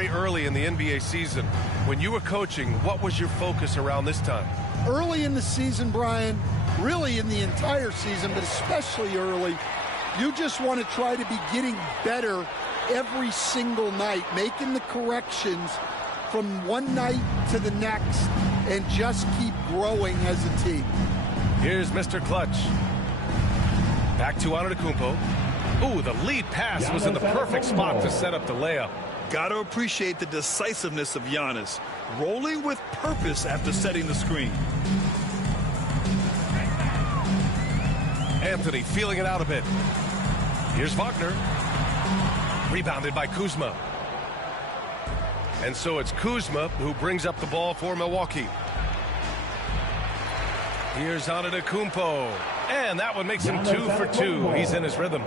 very early in the NBA season. When you were coaching, what was your focus around this time? Early in the season, Brian, really in the entire season, but especially early, you just want to try to be getting better every single night, making the corrections from one night to the next, and just keep growing as a team. Here's Mr. Clutch. Back to Antetokounmpo. Ooh, the lead pass was in the perfect spot to set up the layup. Got to appreciate the decisiveness of Giannis, rolling with purpose after setting the screen. Anthony feeling it out a bit. Here's Wagner. Rebounded by Kuzma. And so it's Kuzma who brings up the ball for Milwaukee. Here's Antetokounmpo. And that one makes him 2 for 2. He's in his rhythm.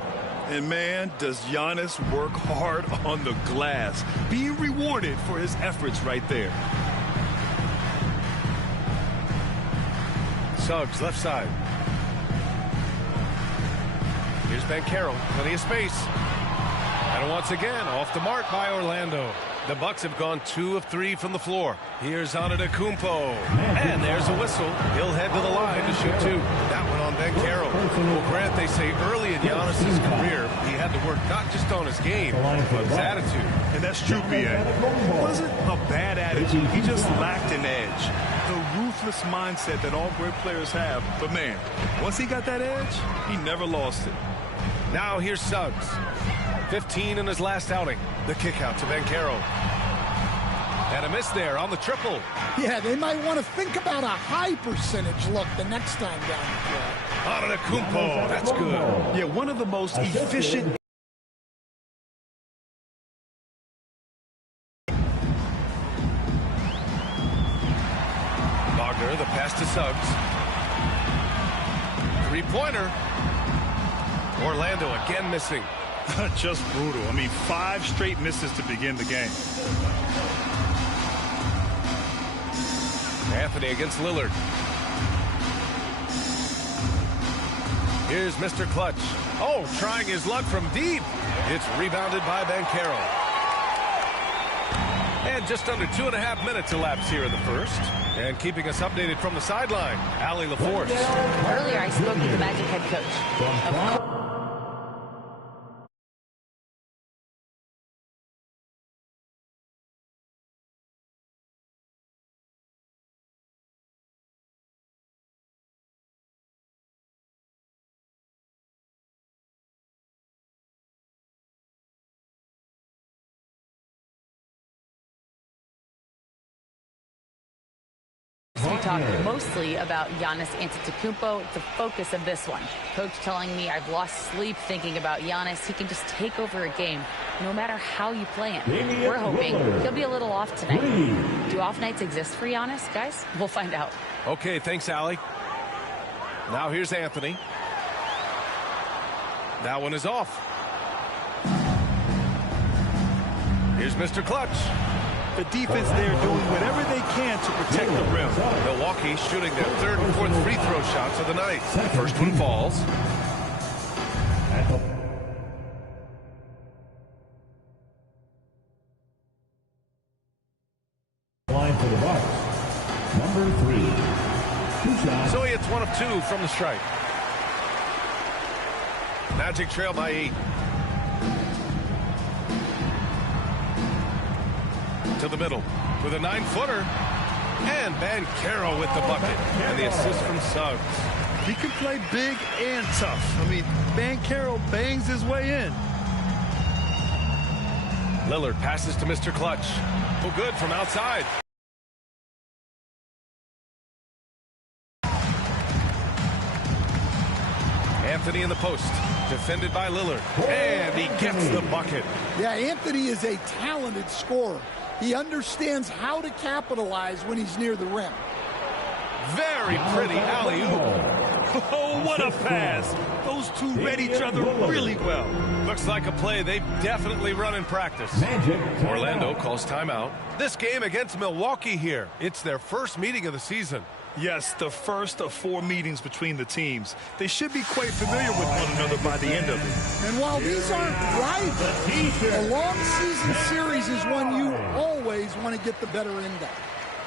And man, does Giannis work hard on the glass. Being rewarded for his efforts right there. Suggs left side. Here's Banchero. Plenty of space. And once again, off the mark by Orlando. The Bucks have gone 2 of 3 from the floor. Here's Antetokounmpo. And there's a whistle. He'll head to the line to shoot 2. That one on Banchero. Well, Grant, they say early in Giannis' career, he had to work not just on his game, but his attitude. And that's true, B.A. It wasn't a bad attitude. He just lacked an edge. The ruthless mindset that all great players have. But, man, once he got that edge, he never lost it. Now here's Suggs. 15 in his last outing. The kick out to Banchero. And a miss there on the triple. Yeah, they might want to think about a high percentage look the next time down the floor. Antetokounmpo, that's good. Yeah, one of the most efficient. Wagner, the pass to Suggs. Three-pointer. Orlando again missing. Just brutal. I mean, 5 straight misses to begin the game. Anthony against Lillard. Here's Mr. Clutch. Oh, trying his luck from deep. It's rebounded by Banchero. And just under 2.5 minutes elapsed here in the first. And keeping us updated from the sideline, Allie LaForce. Earlier, I spoke with the Magic head coach. We talked mostly about Giannis Antetokounmpo, the focus of this one. Coach telling me I've lost sleep thinking about Giannis. He can just take over a game, no matter how you play him. We're hoping he'll be a little off tonight. Do off nights exist for Giannis, guys? We'll find out. Okay, thanks, Allie. Now here's Anthony. That one is off. Here's Mr. Clutch. The defense there doing whatever they can to protect the rim. Milwaukee shooting their 3rd and 4th free throw shots of the night. First one falls. Line for the Bucks. Number 3. So he hits 1 of 2 from the stripe. Magic trail by 8. To the middle with a 9-footer. And Banchero with the bucket. And the assist from Suggs. He can play big and tough. I mean, Banchero bangs his way in. Lillard passes to Mr. Clutch. Oh, good from outside. Anthony in the post. Defended by Lillard. And he gets the bucket. Yeah, Anthony is a talented scorer. He understands how to capitalize when he's near the rim. Very pretty alley-oop. Oh, what a pass. Those two read each other really well. Looks like a play they've definitely run in practice. Orlando calls timeout. This game against Milwaukee here. It's their first meeting of the season. Yes, the first of 4 meetings between the teams. They should be quite familiar with one another by the end of it. And while these aren't rivals, a long season series is one you always want to get the better end of.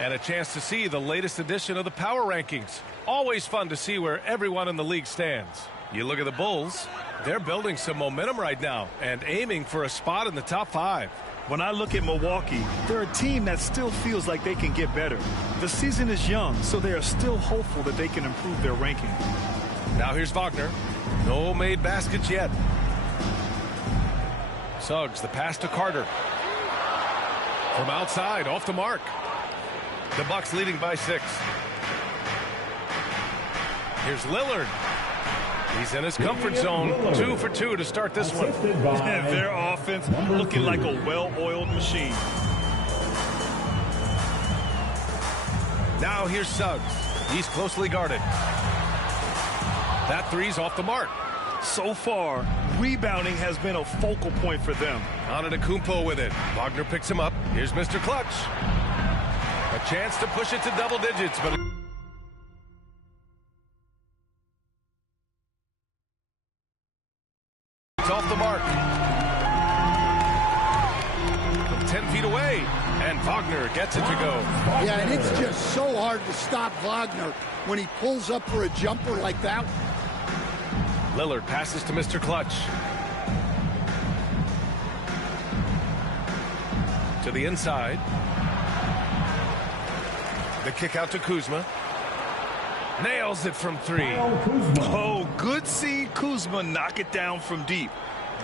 And a chance to see the latest edition of the power rankings. Always fun to see where everyone in the league stands. You look at the Bulls, they're building some momentum right now and aiming for a spot in the top 5. When I look at Milwaukee, they're a team that still feels like they can get better. The season is young, so they are still hopeful that they can improve their ranking. Now here's Wagner. No made baskets yet. Suggs, the pass to Carter. From outside, off the mark. The Bucks leading by 6. Here's Lillard. He's in his comfort zone. 2 for 2 to start this one. And their offense looking like a well-oiled machine. Now here's Suggs. He's closely guarded. That three's off the mark. So far, rebounding has been a focal point for them. Antetokounmpo with it. Wagner picks him up. Here's Mr. Clutch. A chance to push it to double digits, but it's off the mark. From 10 feet away, and Wagner gets it to go. Yeah, and it's just so hard to stop Wagner when he pulls up for a jumper like that. Lillard passes to Mr. Clutch. To the inside. The kick out to Kuzma. Nails it from 3. Oh, good seeing Kuzma knock it down from deep.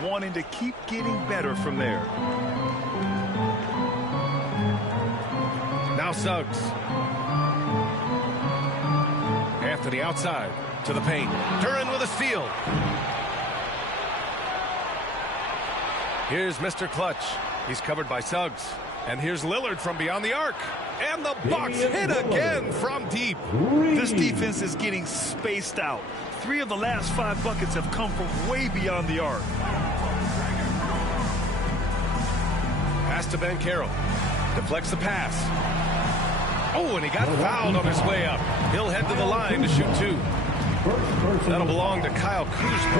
Wanting to keep getting better from there. Now Suggs. Anthony outside to the paint. Duren with a steal. Here's Mr. Clutch. He's covered by Suggs. And here's Lillard from beyond the arc. And the Bucks hit again from deep. This defense is getting spaced out. 3 of the last 5 buckets have come from way beyond the arc. Pass to Banchero. Deflects the pass. Oh, and he got fouled on his way up. He'll head to the line to shoot 2. That'll belong to Kyle Kuzma.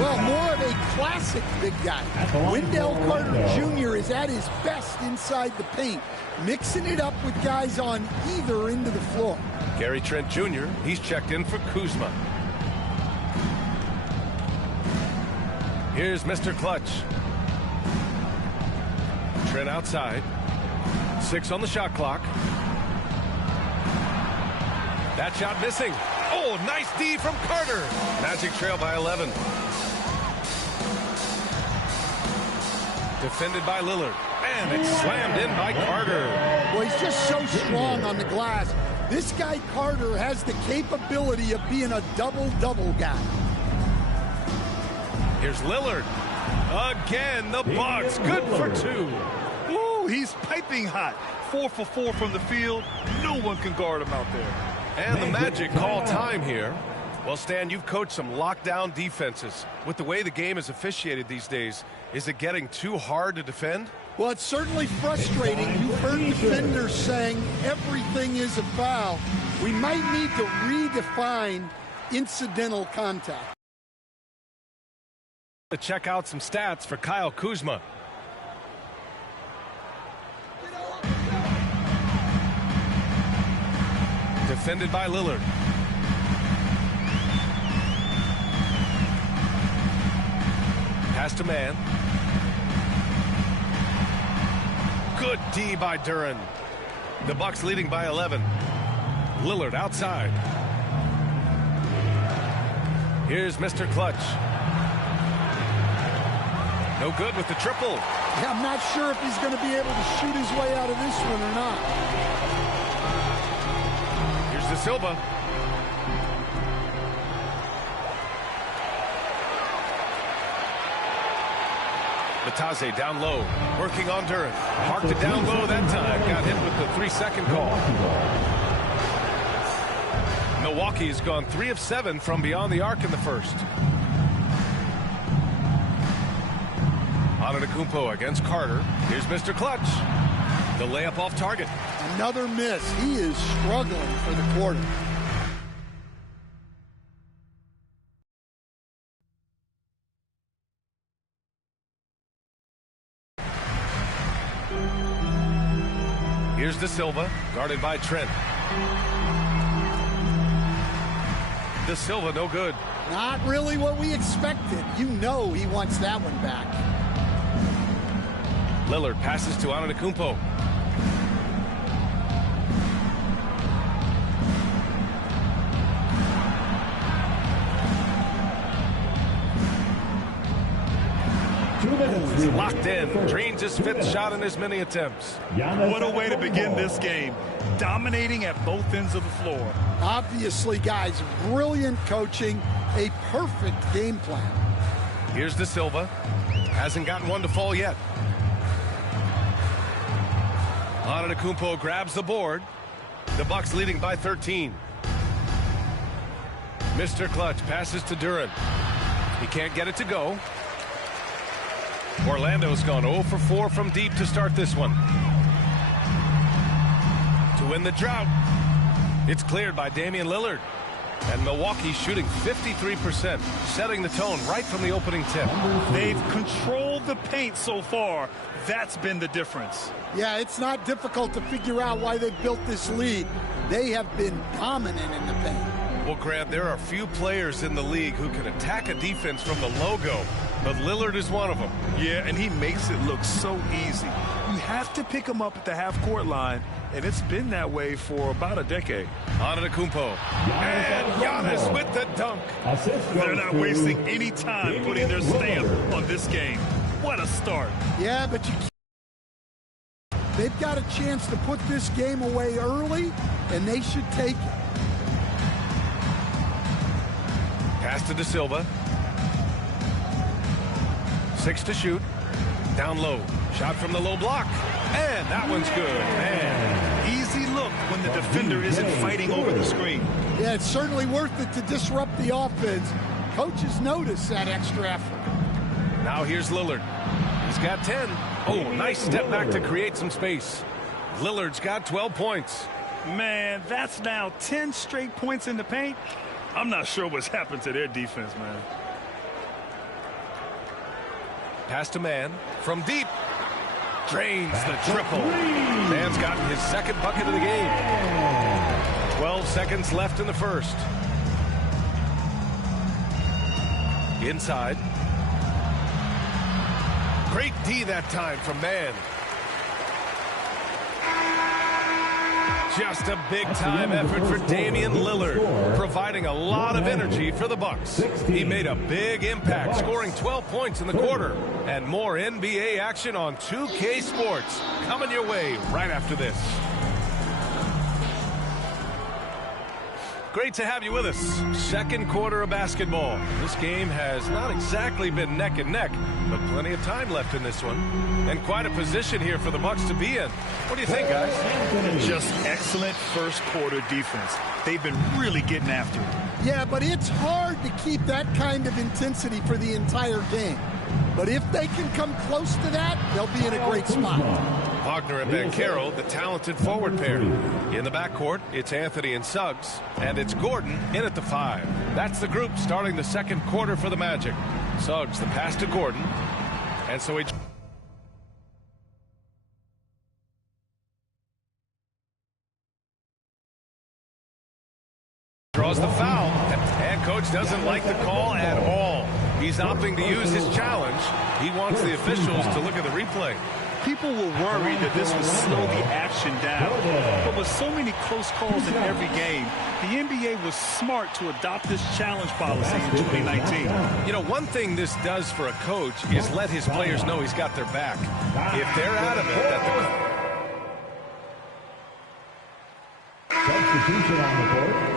Well, more of a classic big guy. Wendell Carter Jr. is at his best inside the paint, mixing it up with guys on either end of the floor. Gary Trent Jr., he's checked in for Kuzma. Here's Mr. Clutch. Trent outside. 6 on the shot clock. That shot missing. Oh, nice D from Carter. Magic trail by 11. Defended by Lillard. And it's slammed in by Carter. Well, he's just so strong on the glass. This guy, Carter, has the capability of being a double-double guy. Here's Lillard. Again, the Bucks. Good for 2. Ooh, he's piping hot. 4 for 4 from the field. No one can guard him out there. And the Magic call time here. Well, Stan, you've coached some lockdown defenses. With the way the game is officiated these days, is it getting too hard to defend? Well, it's certainly frustrating. You've heard defenders saying everything is a foul. We might need to redefine incidental contact. To check out some stats for Kyle Kuzma. Defended by Lillard. Pass to man. Good D by Duren. The Bucks leading by 11. Lillard outside. Here's Mr. Clutch. No good with the triple. Yeah, I'm not sure if he's going to be able to shoot his way out of this one or not. Here's De Silva. Matase down low, working on Duren. Marked it down low that time. Got hit with the 3-second call. Milwaukee's gone 3 of 7 from beyond the arc in the first. Antetokounmpo against Carter. Here's Mr. Clutch. The layup off target. Another miss. He is struggling for the quarter. Here's De Silva, guarded by Trent. De Silva, no good. Not really what we expected. You know he wants that one back. Lillard passes to Antetokounmpo. He's locked in, drains his 5th shot in his many attempts. What a way to begin this game. Dominating at both ends of the floor. Obviously, guys, brilliant coaching, a perfect game plan. Here's De Silva. Hasn't gotten one to fall yet. Antetokounmpo grabs the board. The Bucks leading by 13. Mr. Clutch passes to Duren. He can't get it to go. Orlando's gone 0 for 4 from deep to start this one. To win the drought, it's cleared by Damian Lillard. And Milwaukee shooting 53%, setting the tone right from the opening tip. They've controlled the paint so far. That's been the difference. Yeah, it's not difficult to figure out why they've built this lead. They have been dominant in the paint. Well, Grant, there are few players in the league who can attack a defense from the logo, but Lillard is one of them. Yeah, and he makes it look so easy. You have to pick him up at the half-court line, and it's been that way for about a decade. Antetokounmpo. And Giannis with the dunk. They're not wasting any time putting their stamp on this game. What a start. Yeah, but they've got a chance to put this game away early, and they should take it. Pass to De Silva. 6 to shoot. Down low. Shot from the low block. And that one's good. Man. Easy look when the defender isn't fighting over the screen. Yeah, it's certainly worth it to disrupt the offense. Coaches notice that extra effort. Now here's Lillard. He's got 10. Oh, nice step back to create some space. Lillard's got 12 points. Man, that's now 10 straight points in the paint. I'm not sure what's happened to their defense, man. Pass to Mann from deep. Drains the triple. Mann's gotten his 2nd bucket of the game. 12 seconds left in the first. Inside. Great D that time from Mann. Just a big-time effort for Damian Lillard, providing a lot of energy for the Bucks. He made a big impact, scoring 12 points in the quarter. And more NBA action on 2K Sports coming your way right after this. Great to have you with us. 2nd quarter of basketball. This game has not exactly been neck and neck, but plenty of time left in this one. And quite a position here for the Bucks to be in. What do you think, guys? Just excellent first quarter defense. They've been really getting after it. Yeah, but it's hard to keep that kind of intensity for the entire game. But if they can come close to that, they'll be in a great spot. Wagner and Banchero, the talented forward pair. In the backcourt, it's Anthony and Suggs, and it's Gordon in at the 5. That's the group starting the 2nd quarter for the Magic. Suggs, the pass to Gordon, and so he draws the foul, and coach doesn't like the call at all. He's opting to use his challenge. He wants the officials to look at the replay. People were worried that this would slow the action down. But with so many close calls in every game, the NBA was smart to adopt this challenge policy in 2019. You know, one thing this does for a coach is let his players know he's got their back. If they're adamant that the substitution on the court.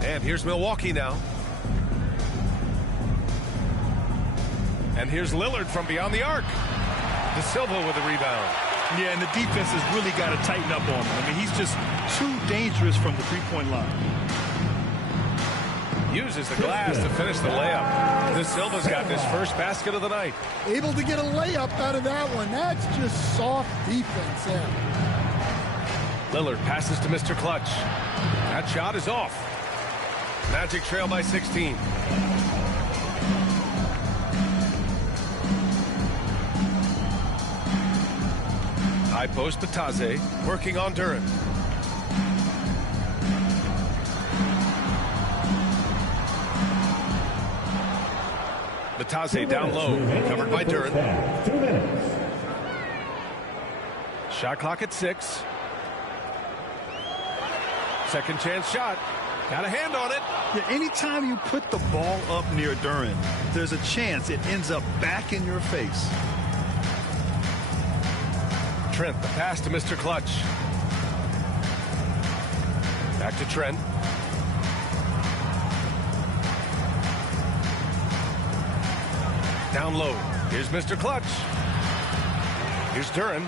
And here's Milwaukee now. And here's Lillard from beyond the arc. De Silva with a rebound. Yeah, and the defense has really got to tighten up on him. I mean, he's just too dangerous from the three-point line. uses the glass to finish the layup. De Silva's got his first basket of the night. Able to get a layup out of that one. That's just soft defense there. Lillard passes to Mr. Clutch. That shot is off. Magic trail by 16. High post Batase working on Duren. Batase down low, covered by Duren. 2 minutes. Shot clock at 6. Second chance shot. Got a hand on it. Yeah, anytime you put the ball up near Duren, there's a chance it ends up back in your face. Trent, the pass to Mr. Clutch. Back to Trent. Down low. Here's Mr. Clutch. Here's Duren.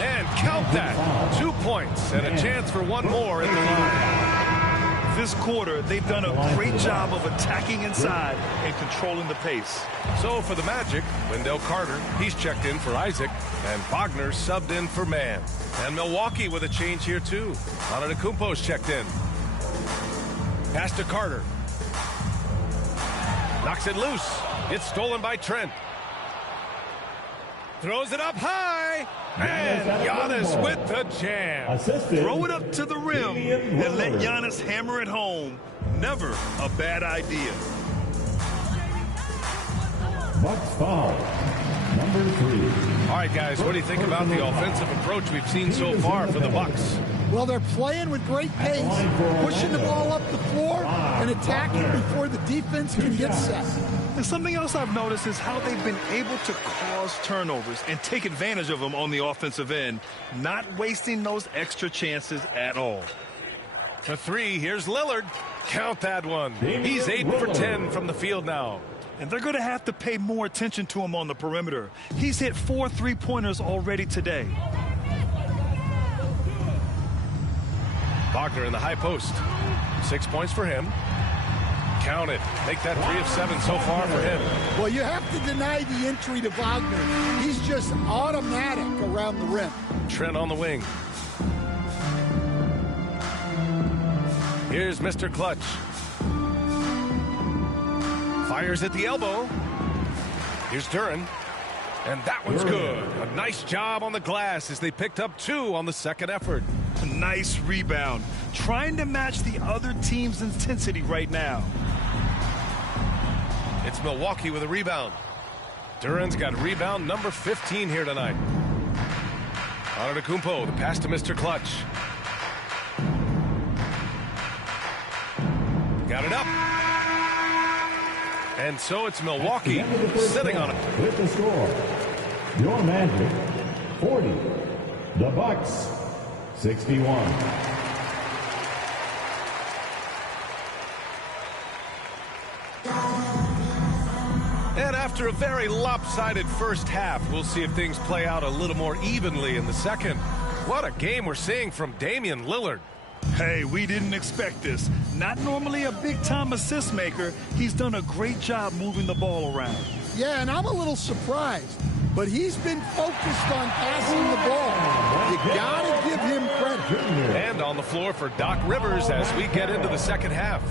And count that. 2 points and a chance for one more at the line. This quarter, they've done a great job of attacking inside and controlling the pace. So for the Magic, Wendell Carter, he's checked in for Isaac, and Wagner subbed in for Mann. And Milwaukee with a change here too. Antetokounmpo's checked in. Pass to Carter. Knocks it loose. It's stolen by Trent. Throws it up high. And Giannis with the jam. Assisted. Throw it up to the rim and let Giannis hammer it home. Never a bad idea. Bucks foul. Number 3. All right, guys, what do you think about the offensive approach we've seen so far for the Bucks? Well, they're playing with great pace, pushing the ball up the floor and attacking before the defense can get set. And something else I've noticed is how they've been able to cause turnovers and take advantage of them on the offensive end, not wasting those extra chances at all. For 3, here's Lillard. Count that one. He's 8 for 10 from the field now. And they're going to have to pay more attention to him on the perimeter. He's hit 4 3-pointers already today. Wagner in the high post. 6 points for him. Count it. Make that 3 of 7 so far for him. Well, you have to deny the entry to Wagner. He's just automatic around the rim. Trent on the wing. Here's Mr. Clutch. Fires at the elbow. Here's Duren. And that one's good. A nice job on the glass as they picked up 2 on the second effort. A nice rebound. Trying to match the other team's intensity right now. It's Milwaukee with a rebound. Duren's got rebound number 15 here tonight. Antetokounmpo, the pass to Mr. Clutch. Got it up. And so it's Milwaukee sitting on it. With the score, your Magic 40, the Bucks 61. And after a very lopsided first half, we'll see if things play out a little more evenly in the second. What a game we're seeing from Damian Lillard. Hey, we didn't expect this. Not normally a big-time assist maker. He's done a great job moving the ball around. Yeah, and I'm a little surprised, but he's been focused on passing the ball. You got to give him credit. And on the floor for Doc Rivers as we get into the second half.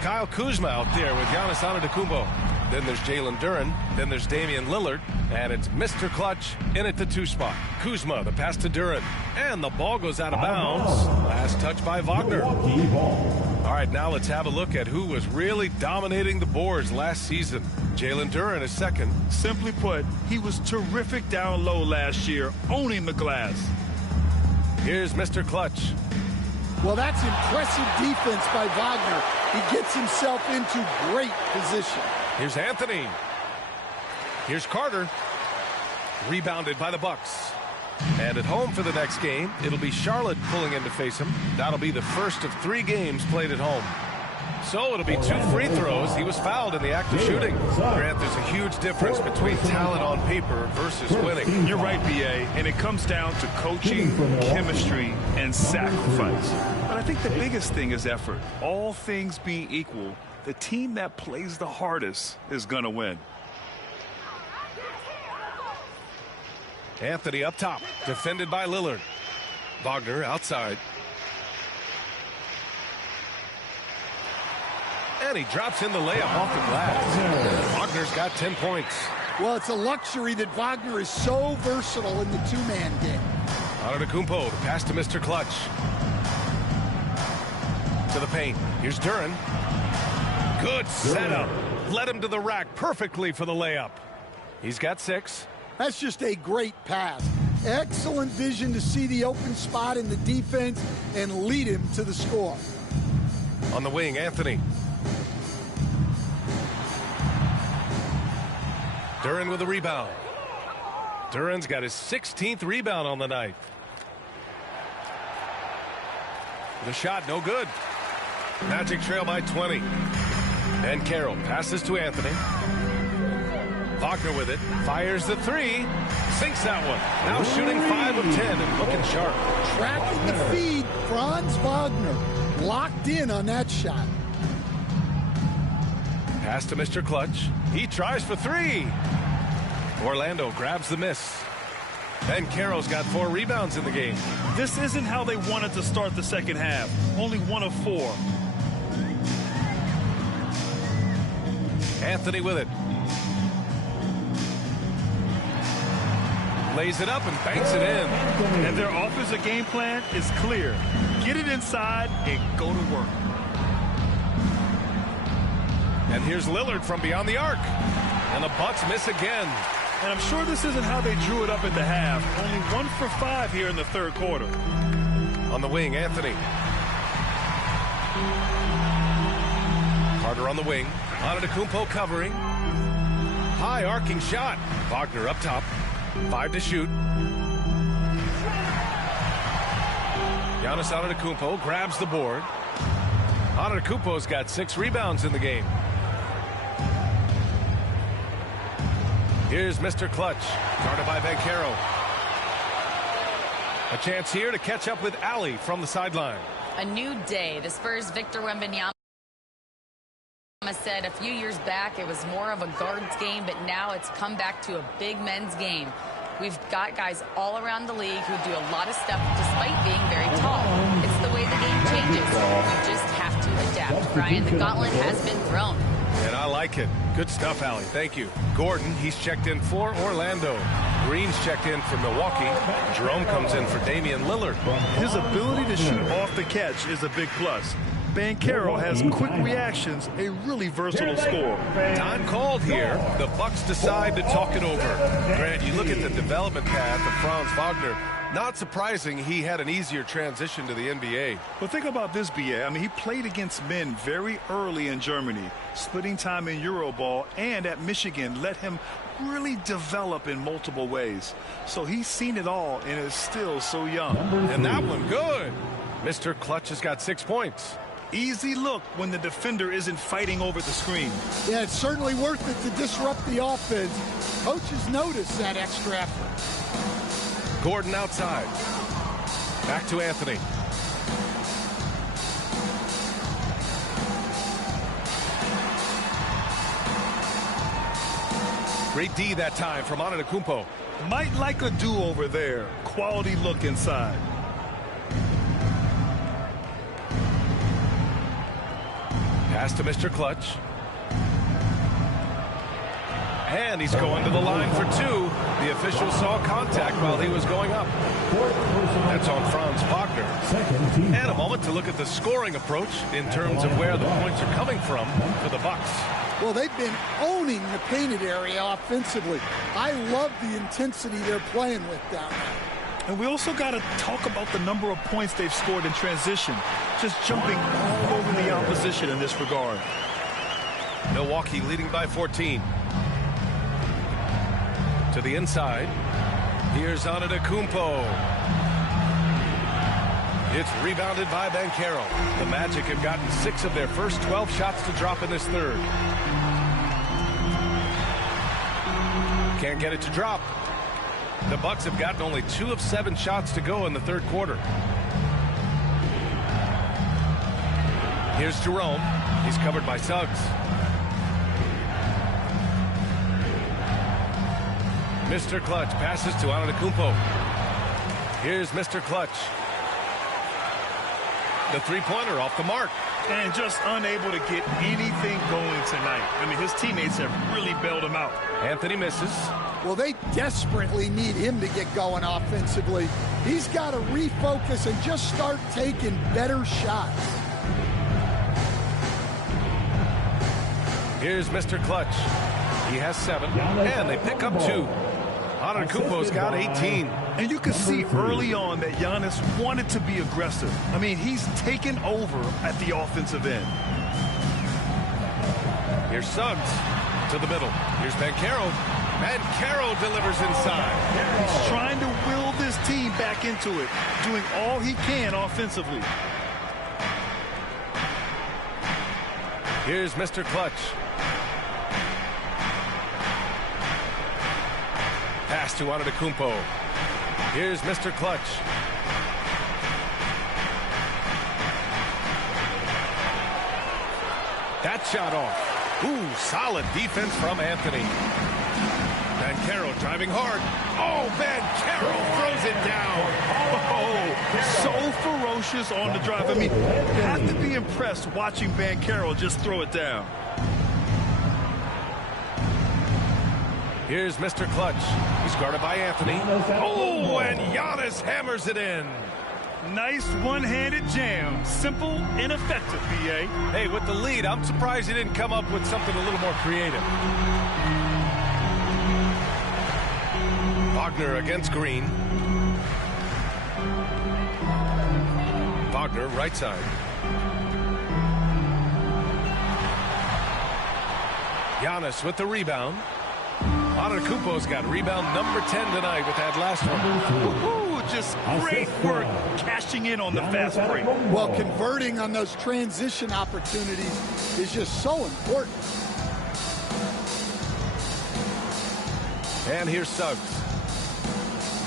Kyle Kuzma out there with Giannis Antetokounmpo. Then there's Jalen Duren. Then there's Damian Lillard. And it's Mr. Clutch in at the 2 spot. Kuzma, the pass to Duren. And the ball goes out of bounds. Last touch by Wagner. All right, now let's have a look at who was really dominating the boards last season. Jalen Duren is second. Simply put, he was terrific down low last year, owning the glass. Here's Mr. Clutch. Well, that's impressive defense by Wagner. He gets himself into great position. Here's Anthony. Here's Carter. Rebounded by the Bucks. And at home for the next game, it'll be Charlotte pulling in to face him. That'll be the first of 3 games played at home. So it'll be 2 free throws. He was fouled in the act of shooting. Grant, there's a huge difference between talent on paper versus winning. You're right, B.A., and it comes down to coaching, chemistry, and sacrifice. But I think the biggest thing is effort. All things being equal, the team that plays the hardest is going to win. Anthony up top, defended by Lillard. Wagner outside. And he drops in the layup off the glass. Wagner's got 10 points. Well, it's a luxury that Wagner is so versatile in the two-man game. Antetokounmpo, the pass to Mr. Clutch. To the paint. Here's Duren. Good setup. Led him to the rack perfectly for the layup. He's got 6. That's just a great pass. Excellent vision to see the open spot in the defense and lead him to the score. On the wing, Anthony. Duren with a rebound. Duren's got his 16th rebound on the night. The shot, no good. Magic trail by 20. And Carroll passes to Anthony. Wagner with it. Fires the 3. Sinks that one. Now shooting 5 of 10 and looking sharp. Tracking the feed. Franz Wagner locked in on that shot. Pass to Mr. Clutch. He tries for 3. Orlando grabs the miss. And Carroll's got 4 rebounds in the game. This isn't how they wanted to start the second half. Only 1 of 4. Anthony with it. Lays it up and banks it in. And their offensive game plan is clear. Get it inside and go to work. And here's Lillard from beyond the arc. And the Bucks miss again. And I'm sure this isn't how they drew it up at the half. Only 1 for 5 here in the third quarter. On the wing, Anthony. Carter on the wing. Antetokounmpo covering. High arcing shot. Wagner up top. 5 to shoot. Giannis Antetokounmpo grabs the board. Antetokounmpo's got 6 rebounds in the game. Here's Mr. Clutch, guarded by Banchero. A chance here to catch up with Ali from the sideline. A new day. The Spurs' Victor Wembanyama said a few years back it was more of a guards game, but now it's come back to a big men's game. We've got guys all around the league who do a lot of stuff despite being very tall. It's the way the game changes. You just have to adapt. Brian, the gauntlet has been thrown. And I like it. Good stuff, Allie. Thank you. Gordon, he's checked in for Orlando. Green's checked in for Milwaukee. Jerome comes in for Damian Lillard. His ability to shoot off the catch is a big plus. Banchero has quick reactions, a really versatile scorer. Time called here. The Bucks decide to talk it over. Grant, you look at the development path of Franz Wagner. Not surprising he had an easier transition to the NBA. But think about this, B.A. I mean, he played against men very early in Germany, splitting time in Euroball, and at Michigan let him really develop in multiple ways. So he's seen it all and is still so young. And that one good. Mr. Clutch has got 6 points. Easy look when the defender isn't fighting over the screen. Yeah, it's certainly worth it to disrupt the offense. Coaches notice that extra effort. Gordon outside. Back to Anthony. Great D that time from Antetokounmpo. Might like a do-over there. Quality look inside. Pass to Mr. Clutch. And he's going to the line for 2. The official saw contact while he was going up. That's on Franz Wagner. And a moment to look at the scoring approach in terms of where the points are coming from for the Bucks. Well, they've been owning the painted area offensively. I love the intensity they're playing with down there. And we also got to talk about the number of points they've scored in transition. Just jumping all over the opposition in this regard. Milwaukee leading by 14. To the inside. Here's Antetokounmpo. It's rebounded by Banchero. The Magic have gotten 6 of their first 12 shots to drop in this third. Can't get it to drop. The Bucks have gotten only 2 of 7 shots to go in the third quarter. Here's Jerome. He's covered by Suggs. Mr. Clutch passes to Antetokounmpo. Here's Mr. Clutch. The three-pointer off the mark. And just unable to get anything going tonight. I mean, his teammates have really bailed him out. Anthony misses. Well, they desperately need him to get going offensively. He's got to refocus and just start taking better shots. Here's Mr. Clutch. He has 7, and they pick up 2. Antetokounmpo's got 18. And you can see early on that Giannis wanted to be aggressive. I mean, he's taken over at the offensive end. Here's Suggs to the middle. Here's Banchero. Banchero delivers inside. He's trying to will this team back into it, doing all he can offensively. Here's Mr. Clutch. Pass to Antetokounmpo. Here's Mr. Clutch. That shot off. Ooh, solid defense from Anthony. Banchero driving hard. Oh, Banchero throws it down. Oh, so ferocious on the drive. I mean, you have to be impressed watching Banchero just throw it down. Here's Mr. Clutch. He's guarded by Anthony. Oh, and Giannis hammers it in. Nice one-handed jam. Simple and effective, B.A. Hey, with the lead, I'm surprised he didn't come up with something a little more creative. Wagner against Green. Wagner, right side. Giannis with the rebound. Antetokounmpo's got rebound number 10 tonight with that last one. Ooh, just great work cashing in on the fast break. Well, converting on those transition opportunities is just so important. And here's Suggs.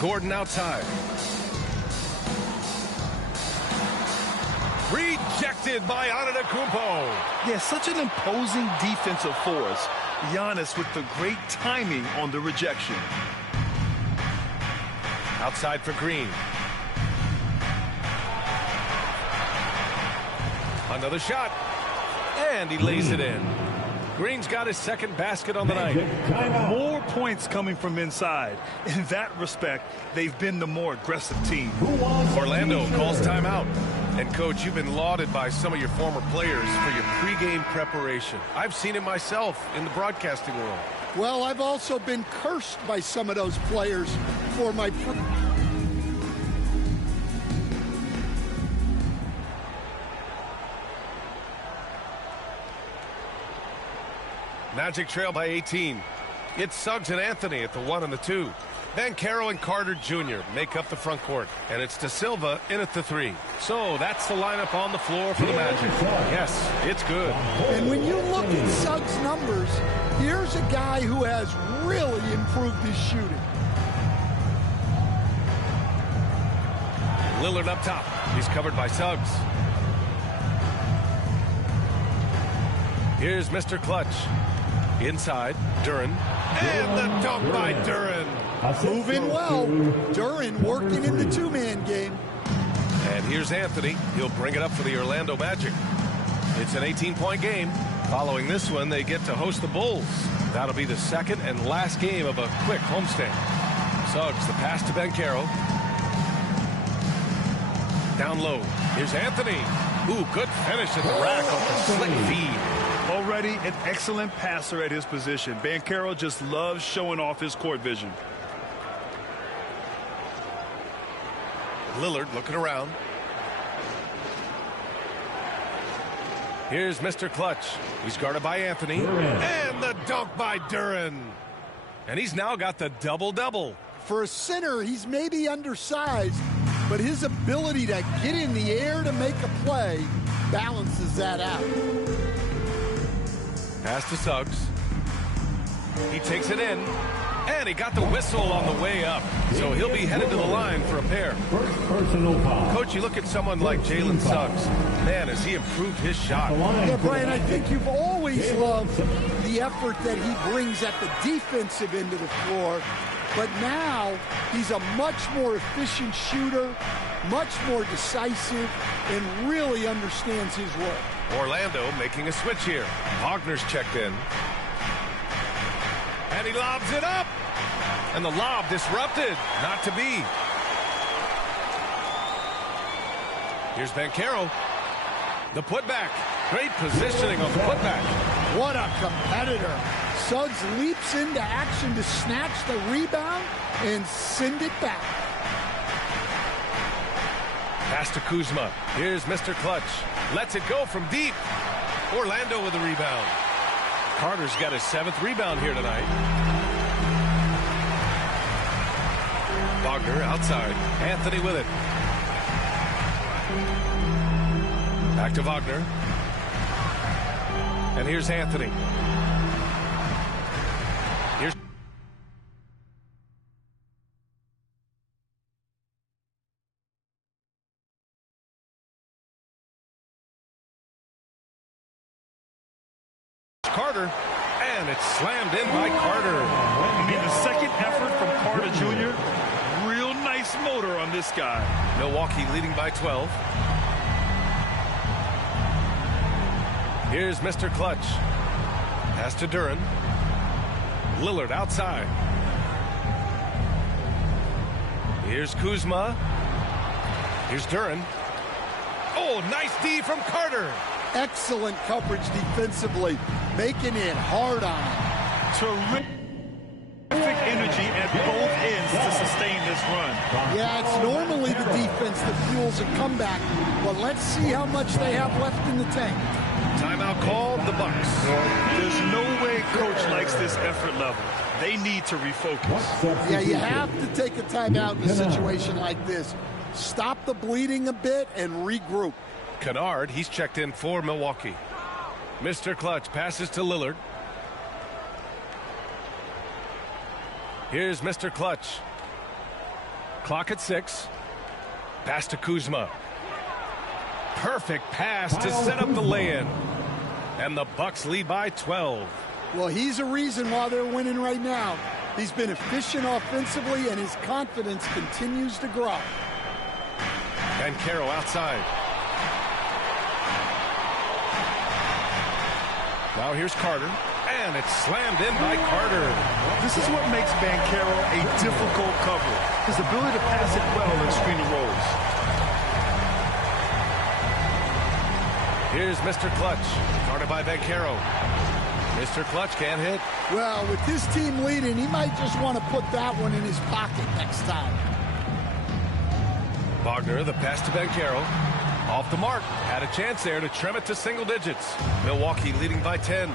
Gordon outside. Rejected by Antetokounmpo. Yeah, such an imposing defensive force. Giannis with the great timing on the rejection. Outside for Green. Another shot. And he lays it in. Green's got his second basket on the night. More points coming from inside. In that respect, they've been the more aggressive team. Orlando calls timeout. And, Coach, you've been lauded by some of your former players for your pregame preparation. I've seen it myself in the broadcasting world. Well, I've also been cursed by some of those players for my... Magic trail by 18. It's Suggs and Anthony at the 1 and the 2. Banchero and Carter Jr. make up the front court. And it's De Silva in at the 3. So that's the lineup on the floor for the Magic. Yes, it's good. And when you look at Suggs' numbers, here's a guy who has really improved his shooting. Lillard up top. He's covered by Suggs. Here's Mr. Clutch. Inside, Duren. And the dunk by Duren. Moving well. Duren working in the two-man game. And here's Anthony. He'll bring it up for the Orlando Magic. It's an 18-point game. Following this one, they get to host the Bulls. That'll be the second and last game of a quick homestand. Suggs, the pass to Banchero. Down low. Here's Anthony. Ooh, good finish at the rack off the slick feed. Already an excellent passer at his position. Banchero just loves showing off his court vision. Lillard looking around. Here's Mr. Clutch. He's guarded by Anthony. And the dunk by Duren. And he's now got the double-double. For a center, he's maybe undersized, but his ability to get in the air to make a play balances that out. Pass to Suggs. He takes it in. And he got the whistle on the way up. So He'll be headed to the line for a pair. First personal foul. Coach, you look at someone like Jalen Suggs. Man, has he improved his shot. Yeah, Brian, I think you've always loved the effort that he brings at the defensive end of the floor. But now he's a much more efficient shooter, much more decisive, and really understands his role. Orlando making a switch here. Wagner's checked in. And he lobs it up. And the lob disrupted. Not to be. Here's Banchero. The putback. Great positioning on the putback. What a competitor. Suggs leaps into action to snatch the rebound and send it back. Pass to Kuzma. Here's Mr. Clutch. Lets it go from deep. Orlando with the rebound. Carter's got his 7th rebound here tonight. Wagner outside. Anthony with it. Back to Wagner. And here's Anthony. Here's Carter, and it's slammed in by Carter. I mean, the second effort from Carter Jr., real nice motor on this guy. Milwaukee leading by 12. Here's Mr. Clutch. Pass to Duren. Lillard outside. Here's Kuzma. Here's Duren. Oh, nice D from Carter. Excellent coverage defensively, making it hard on him. Terrific energy at both ends to sustain this run. Yeah, it's normally the defense that fuels a comeback, but let's see how much they have left in the tank. Timeout called, the Bucks. There's no way coach likes this effort level. They need to refocus. Yeah, you have to take a timeout in a situation like this. Stop the bleeding a bit and regroup. Kennard, he's checked in for Milwaukee. Mr. Clutch passes to Lillard. Here's Mr. Clutch. Clock at 6. Pass to Kuzma. Perfect pass to set up the lay-in. And the Bucks lead by 12. Well, he's a reason why they're winning right now. He's been efficient offensively, and his confidence continues to grow. Banchero outside. Now here's Carter, and it's slammed in by Carter. This is what makes Banchero a difficult cover. His ability to pass it well in screening roles. Here's Mr. Clutch, guarded by Banchero. Mr. Clutch can't hit. Well, with this team leading, he might just want to put that one in his pocket next time. Wagner, the pass to Banchero. Off the mark. Had a chance there to trim it to single digits. Milwaukee leading by 10.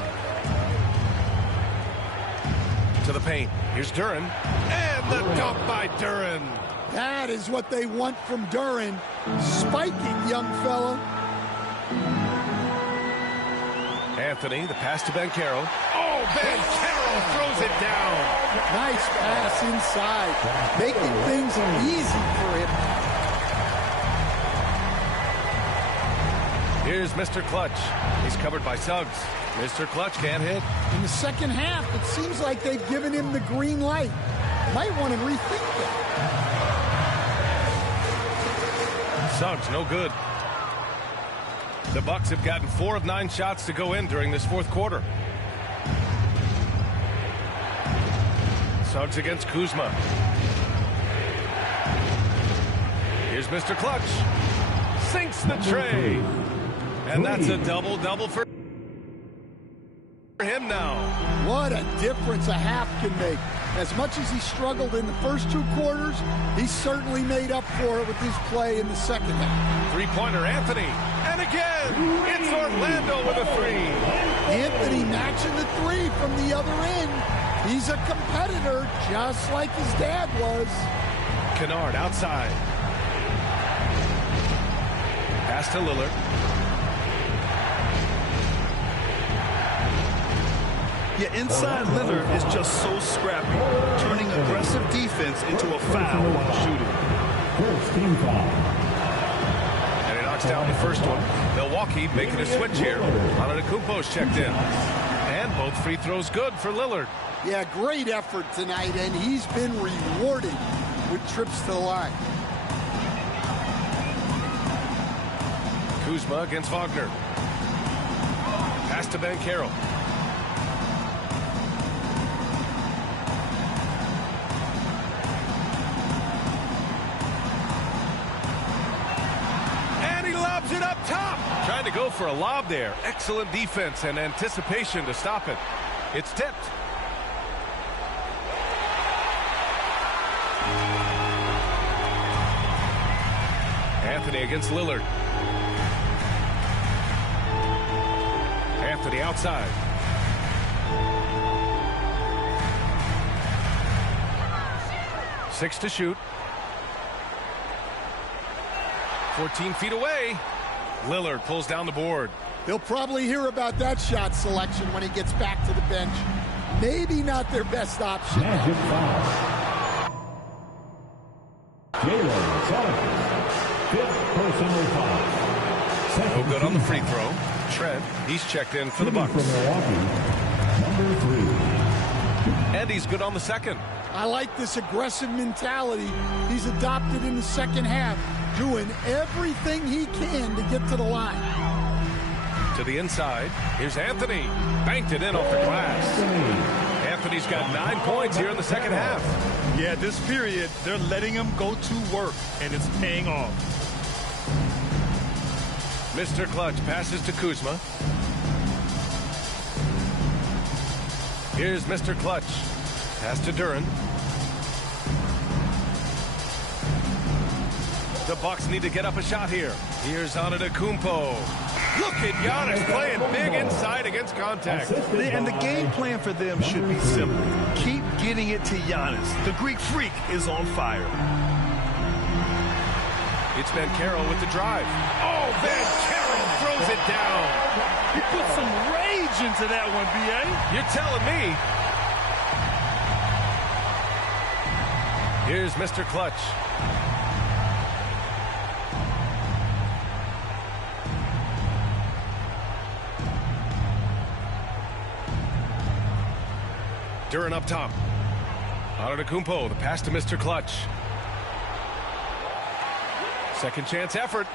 To the paint. Here's Duren. And the dunk by Duren. That is what they want from Duren. Spike it, young fella. Anthony, the pass to Banchero. Oh, Banchero throws it down. Nice pass inside. Making things easy for him. Here's Mr. Clutch. He's covered by Suggs. Mr. Clutch can't hit. In the second half, it seems like they've given him the green light. Might want to rethink it. Suggs, no good. The Bucks have gotten 4 of 9 shots to go in during this fourth quarter. Suggs against Kuzma. Here's Mr. Clutch. Sinks the tray. And that's a double-double for him now. What a difference a half can make. As much as he struggled in the first 2 quarters, he certainly made up for it with his play in the second half. Three-pointer, Anthony. And again, it's Orlando with a 3. Anthony matching the 3 from the other end. He's a competitor, just like his dad was. Kennard outside. Pass to Lillard. Yeah, inside Lillard is just so scrappy, turning aggressive defense into a foul while shooting. First team foul. And he knocks down the first one. Milwaukee making a switch here. Antetokounmpo's checked in. And both free throws good for Lillard. Yeah, great effort tonight, and he's been rewarded with trips to the line. Kuzma against Wagner. Pass to Banchero. And he lobs it up top. Trying to go for a lob there. Excellent defense and anticipation to stop it. It's tipped. Anthony against Lillard. Anthony outside. Six to shoot. 14 feet away. Lillard pulls down the board. He'll probably hear about that shot selection when he gets back to the bench. Maybe not their best option. Magic foul. Jalen Sullivan. Fifth personal foul. No good on the free throw. Trent, he's checked in for the Bucks. From Milwaukee, number 3. And he's good on the second. I like this aggressive mentality he's adopted in the second half, doing everything he can to get to the line. To the inside. Here's Anthony. Banked it in off the glass. Anthony's got 9 points here in the second half. Yeah, this period, they're letting him go to work, and it's paying off. Mr. Clutch passes to Kuzma. Here's Mr. Clutch. Pass to Duren. The Bucks need to get up a shot here. Here's Antetokounmpo. Look at Giannis playing big inside against contact. And the game plan for them should be simple. Keep getting it to Giannis. The Greek freak is on fire. It's Banchero with the drive. Oh, Banchero throws it down. He put some rage into that one, B.A. You're telling me. Here's Mr. Clutch. Duren up top. Antetokounmpo, the pass to Mr. Clutch. Second chance effort.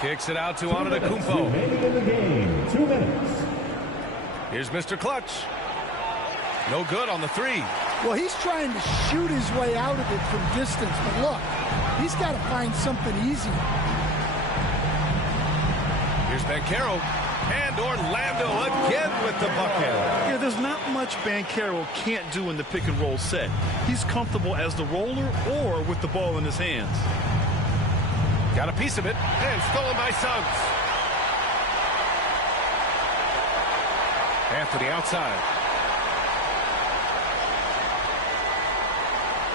Kicks it out to Antetokounmpo. Remaining in the game, 2 minutes. Here's Mr. Clutch. No good on the three. Well, he's trying to shoot his way out of it from distance, but look, he's got to find something easy. Here's Banchero. And Orlando again with the bucket. Yeah, there's not much Banchero can't do in the pick and roll set. He's comfortable as the roller or with the ball in his hands. Got a piece of it and stolen by Suggs. Anthony outside.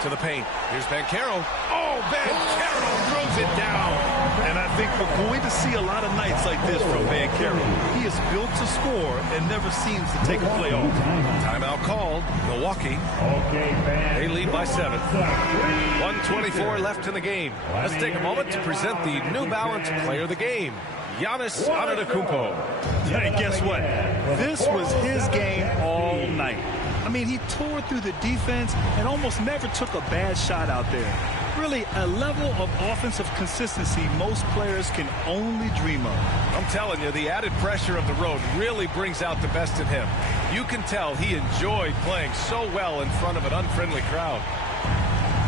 To the paint. Here's Banchero. Oh, Banchero throws it down. And I think we're going to see a lot of nights like this from Banchero. He is built to score and never seems to take a play off. Timeout called. Milwaukee. Okay, fans. They lead by 7. 1:24 left in the game. Let's take a moment to present the New Balance Player of the Game, Giannis Antetokounmpo. And guess what? This was his game all night. I mean, he tore through the defense and almost never took a bad shot out there. Really, a level of offensive consistency most players can only dream of. I'm telling you, the added pressure of the road really brings out the best in him. You can tell he enjoyed playing so well in front of an unfriendly crowd.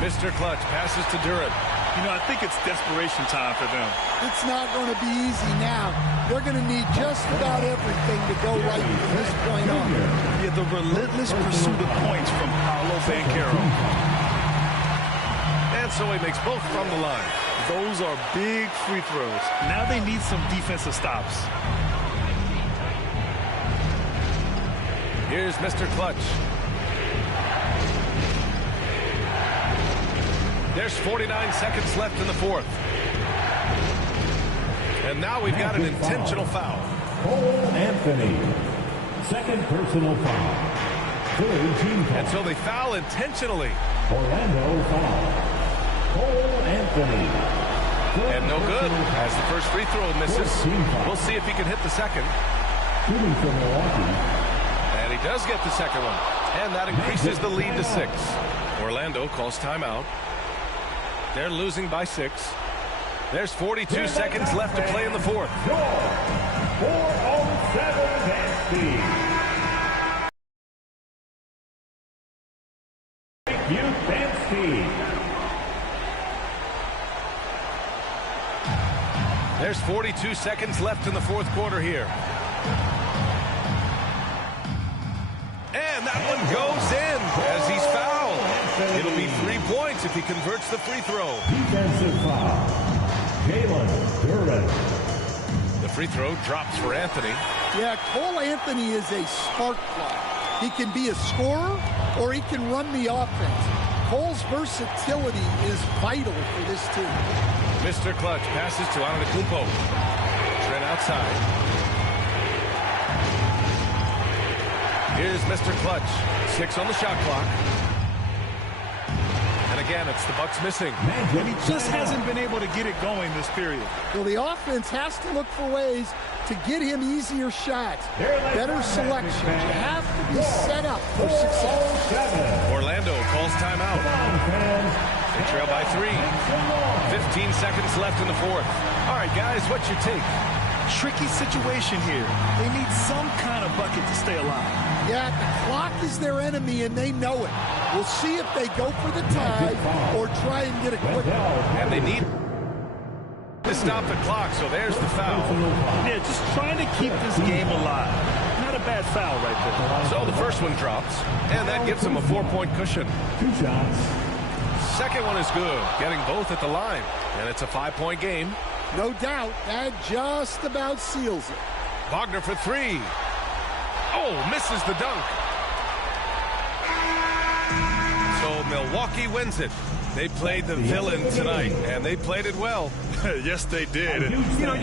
Mr. Clutch passes to Duren. You know, I think it's desperation time for them. It's not going to be easy now. They're going to need just about everything to go right from this point on. Yeah, the relentless pursuit of points from Paolo Banchero. And so he makes both from the line. Those are big free throws. Now they need some defensive stops. Here's Mr. Clutch. There's 49 seconds left in the fourth. And now we've got an intentional foul. Cole Anthony. Second personal foul. Third team foul. And so they foul intentionally. Orlando foul. Cole Anthony. And no good as the first free throw misses. We'll see if he can hit the second. Shooting for Milwaukee. And he does get the second one. And that increases the lead to 6. Orlando calls timeout. They're losing by 6. There's 42 seconds left to play in the fourth. 4:07 Dempsey. Thank you, Dempsey. There's 42 seconds left in the fourth quarter here. And that one goes in as he's fouled. It'll be 3 points if he converts the free throw. Defensive foul. Jalen Duren. The free throw drops for Anthony. Yeah, Cole Anthony is a spark plug. He can be a scorer or he can run the offense. Cole's versatility is vital for this team. Mr. Clutch passes to Antetokounmpo. Trent outside. Here's Mr. Clutch. 6 on the shot clock. And again, it's the Bucks missing. And he just hasn't been able to get it going this period. Well, the offense has to look for ways to get him easier shots, better selections. You have to be set up for success. Orlando calls timeout. They trail by 3. 15 seconds left in the fourth. All right, guys, what's your take? Tricky situation here. They need some kind of bucket to stay alive. Yeah, the clock is their enemy, and they know it. We'll see if they go for the tie or try and get a quick one. And they need to stop the clock, so there's the foul. Yeah, just trying to keep this game alive. Not a bad foul right there. So the first one drops, and that gives them a 4-point cushion. 2 shots. Second one is good, getting both at the line. And it's a 5-point game. No doubt, that just about seals it. Wagner for 3. Oh, misses the dunk. So Milwaukee wins it. They played the villain tonight, and they played it well. Yes, they did. You know,